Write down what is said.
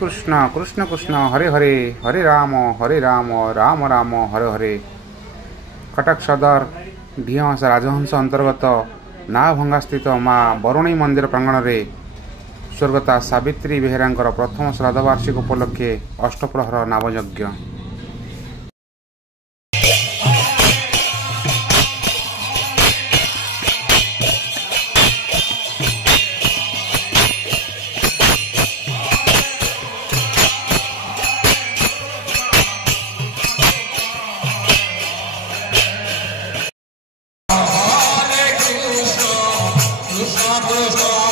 कृष्ण कृष्ण कृष्ण हरे हरे हरे राम राम राम हरे हरे। कटक सदर ढिहंस राजहंस अंतर्गत नाभंगा स्थित माँ बरुणी मंदिर प्रांगण में स्वर्गता सावित्री बेहेरा प्रथम श्राद्धवार्षिक उपलक्षे अष्टप्रहर नामयज्ञ। Krishna Krishna